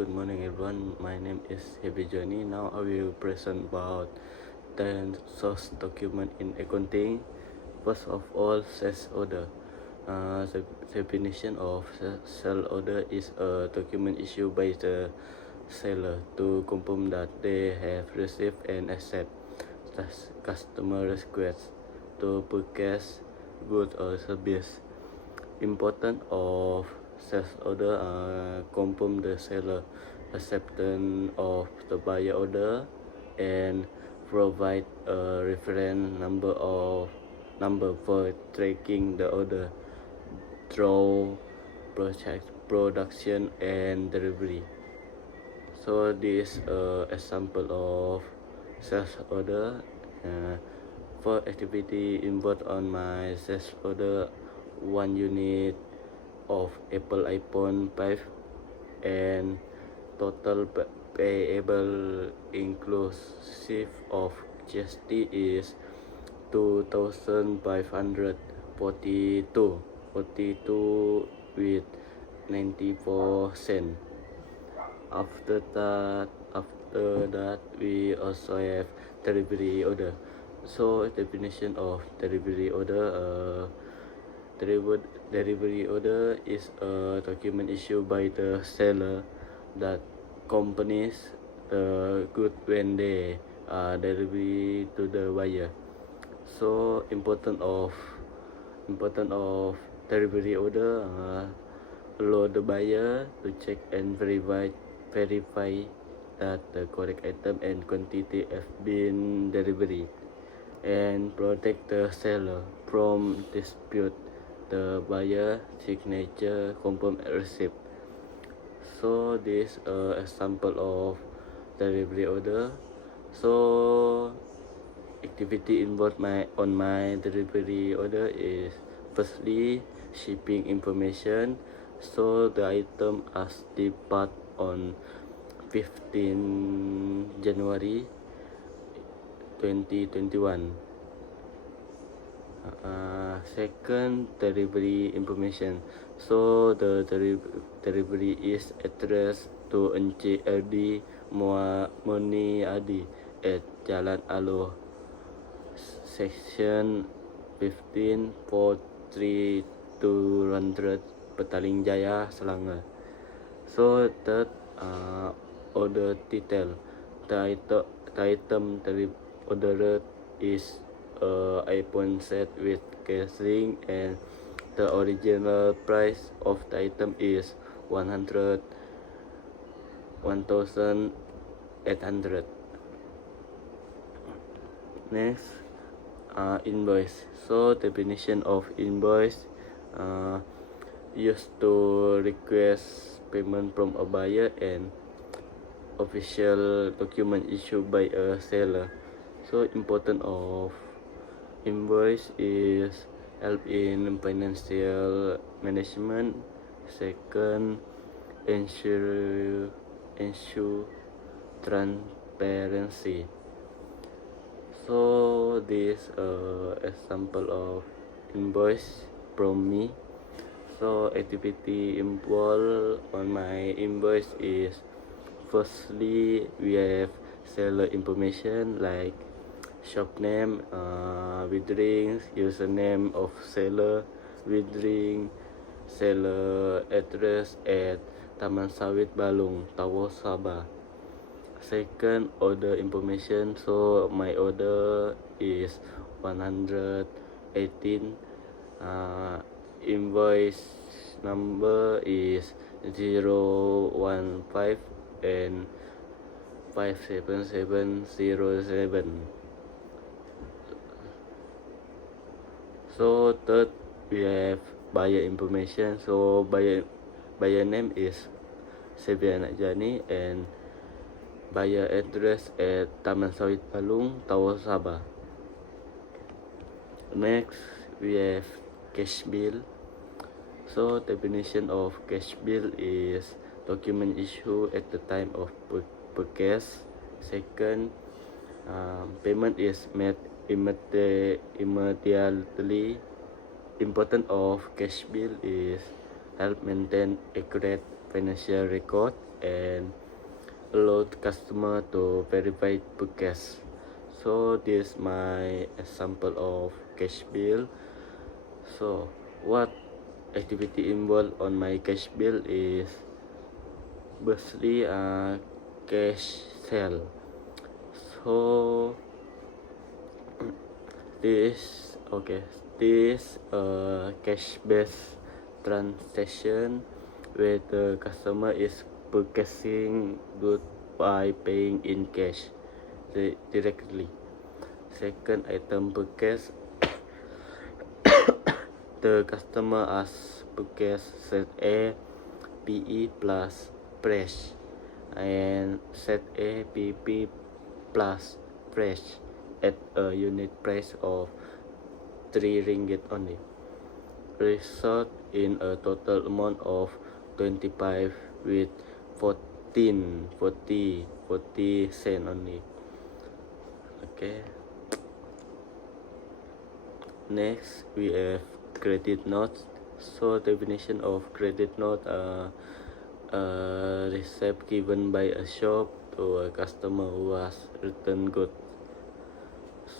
Good morning, everyone. My name is Hebi Johnny. Now I will present about 10 source document in accounting. First of all, sales order. The definition of sales order is a document issued by the seller to confirm that they have received and accept customer requests to purchase goods or service. Important of sales order confirm the seller acceptance of the buyer order and provide a reference number for tracking the order through production and delivery. So this example of sales order. For activity involved on my sales order, 1 unit of Apple iPhone 5 and total payable inclusive of GST is 2,542 with 94 cents. After that, we also have delivery order. So definition of delivery order. Delivery order is a document issued by the seller that accompanies the good when they are delivered to the buyer. So important of delivery order allow the buyer to check and verify that the correct item and quantity have been delivered and protect the seller from dispute. The buyer signature confirm receipt. So this example of delivery order. So activity involved on my delivery order is firstly shipping information. So the item has depart on 15 January 2021. Second, delivery information. So the delivery is addressed to Encik Adi Moni Adi at Jalan Aloh, section 15 43200 Petaling Jaya, Selangor. So third, order detail. The item ordered is iPhone set with casing and the original price of the item is 1,800. Next, invoice. So definition of invoice used to request payment from a buyer and official document issued by a seller. So important of invoice is help in financial management. Second, ensure transparency. So this example of invoice from me. So activity involved on my invoice is firstly we have seller information like shop name, withdrawing, username of seller, withdrawing, seller address at Taman Sawit Balung, Tower Sabah. Second, order information. So my order is 118. Invoice number is 015 and 57707. So third, we have buyer information. So buyer name is Sebiana Jani and buyer address at Taman Sawit Balung, Tower Sabah. Next, we have cash bill. So definition of cash bill is document issue at the time of purchase. Second, payment is made immediately. Important of cash bill is help maintain accurate financial record and allow the customer to verify purchase. So this is my example of cash bill. So what activity involved on my cash bill is basically a cash sale. So this cash based transaction where the customer is purchasing good by paying in cash directly. Second item purchase, the customer has purchased set A PE plus fresh and set A PP plus fresh at a unit price of 3 ringgit only, result in a total amount of 25 with 40 cent only. Okay, next we have credit notes. So definition of credit note, a receipt given by a shop to a customer who has returned goods.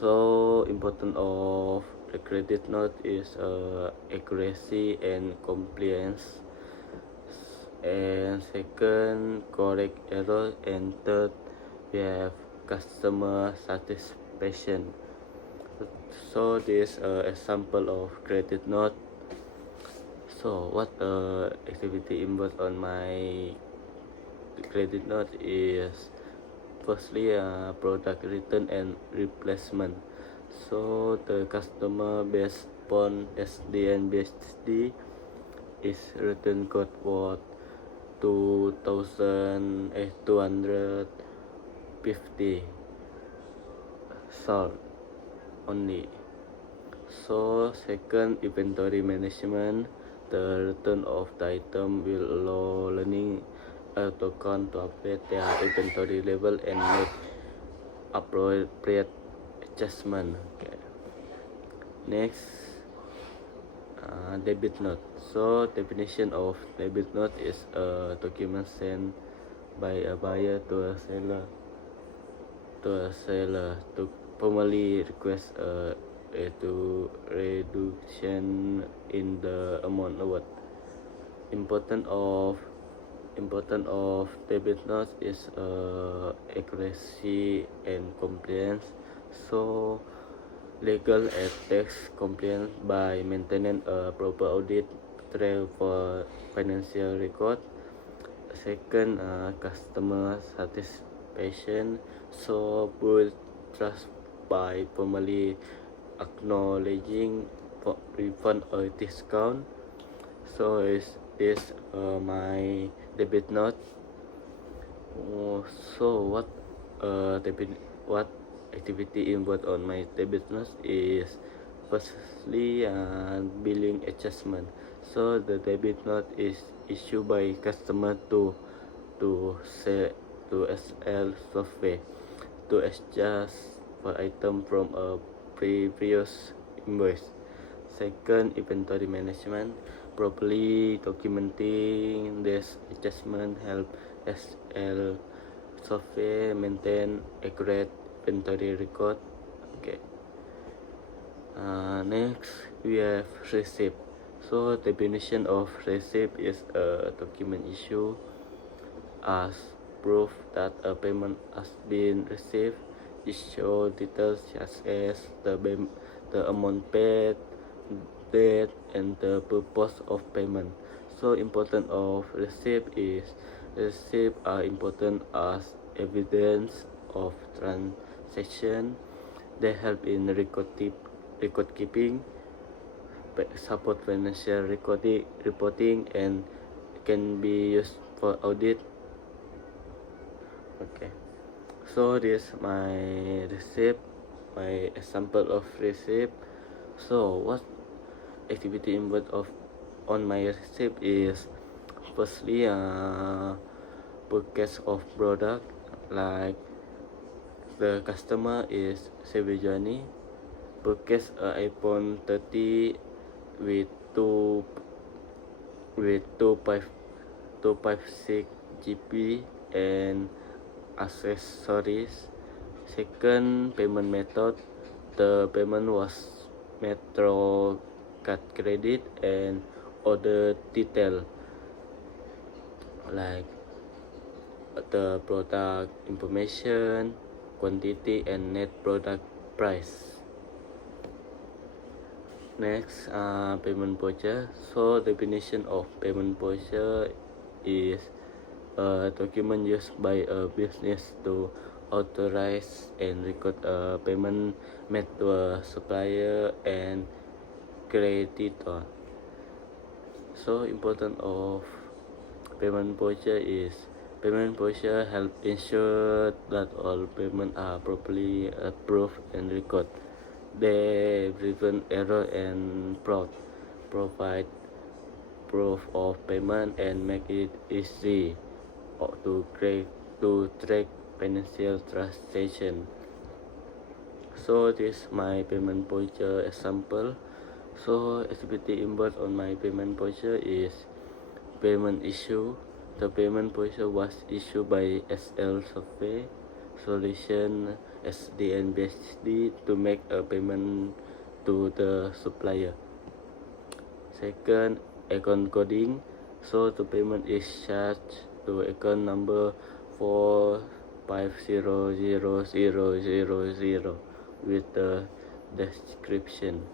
So important of the credit note is accuracy and compliance, and second correct error, and third we have customer satisfaction. So this example of credit note. So what activity involved on my credit note is firstly product return and replacement. So the customer based upon SD and BSD is return code worth 2,250 sold only. So second inventory management, the return of the item will allow learning account to update their inventory level and make appropriate adjustment. Okay. Next, debit note. So definition of debit note is a document sent by a buyer to a seller to formally request a reduction in the amount owed. Important of debit notes is accuracy and compliance. So legal and tax compliance by maintaining a proper audit trail for financial record. Second, customer satisfaction. So build trust by formally acknowledging refund or discount. So is this my debit note. So what activity involved on my debit note is firstly billing adjustment. So the debit note is issued by customer to SL software to adjust for item from a previous invoice. Second, inventory management. Properly documenting this adjustment help SL software maintain accurate inventory record. Okay. Next, we have receipt. So definition of receipt is a document issue as proof that a payment has been received. It shows details such as the amount paid, date, and the purpose of payment. So important of receipt is receipt are important as evidence of transaction. They help in record keeping, support financial reporting, and can be used for audit. Okay, so this is my receipt, my example of receipt. So what activity involved on my receipt is firstly purchase of product, like the customer is Sebejani, purchase iPhone 30 with 2 256 GB and accessories. Second payment method, the payment was Metro card credit and other detail like the product information, quantity, and net product price. Next, payment voucher. So definition of payment voucher is a document used by a business to authorize and record a payment made to a supplier and creditor. So important of payment voucher is payment voucher help ensure that all payments are properly approved and recorded. They prevent error and fraud, provide proof of payment, and make it easy to track financial transaction. So this my payment voucher example. So activity involved on my payment voucher is payment issue. The payment voucher was issued by SL Software Solution SD and BSD to make a payment to the supplier. Second, account coding. So the payment is charged to account number 4500000 with the description.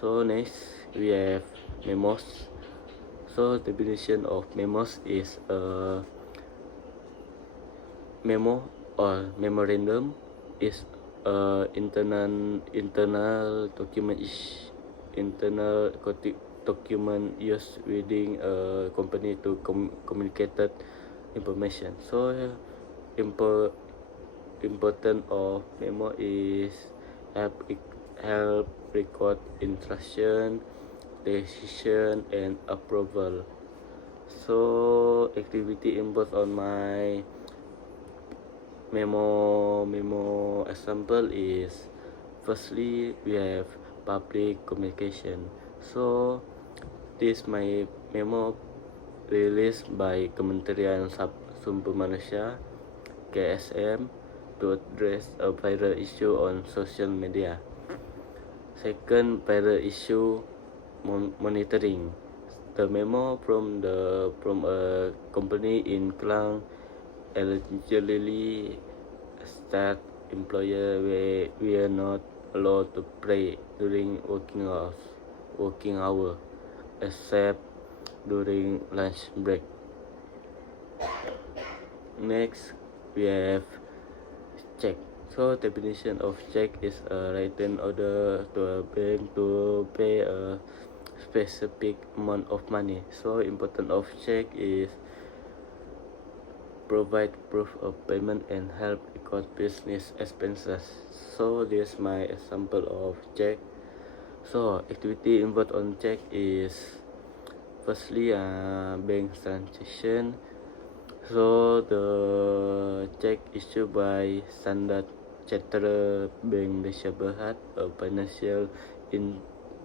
So next we have memos. So definition of memos is a memo or memorandum is a internal document used within a company to communicate information. So important of memo is help record instruction, decision, and approval. So activity involved on my memo example is firstly we have public communication. So this my memo released by Kementerian Sumber Manusia KSM to address a viral issue on social media. Second, viral issue monitoring. The memo from a company in Klang allegedly state employer we are not allowed to pray during working hour except during lunch break. Next, we have check. So definition of check is a written order to a bank to pay a specific amount of money. So important of check is provide proof of payment and help record business expenses. So this is my example of check. So activity involved on check is firstly bank transaction. So the check issued by Standard Chartered Bank Malaysia Berhad, a financial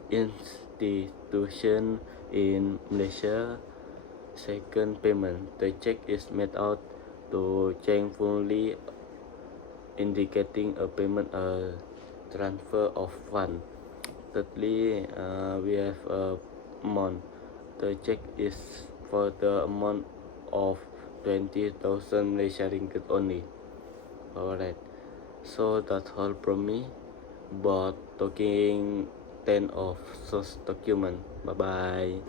institution in Malaysia. Second, payment. The check is made out to Cheng Fung Lee, indicating a payment transfer of fund. Thirdly, we have amount. The check is for the amount of 20,000 Malaysia ringgit only. Alright, so that's all from me about talking 10 of source document. Bye bye.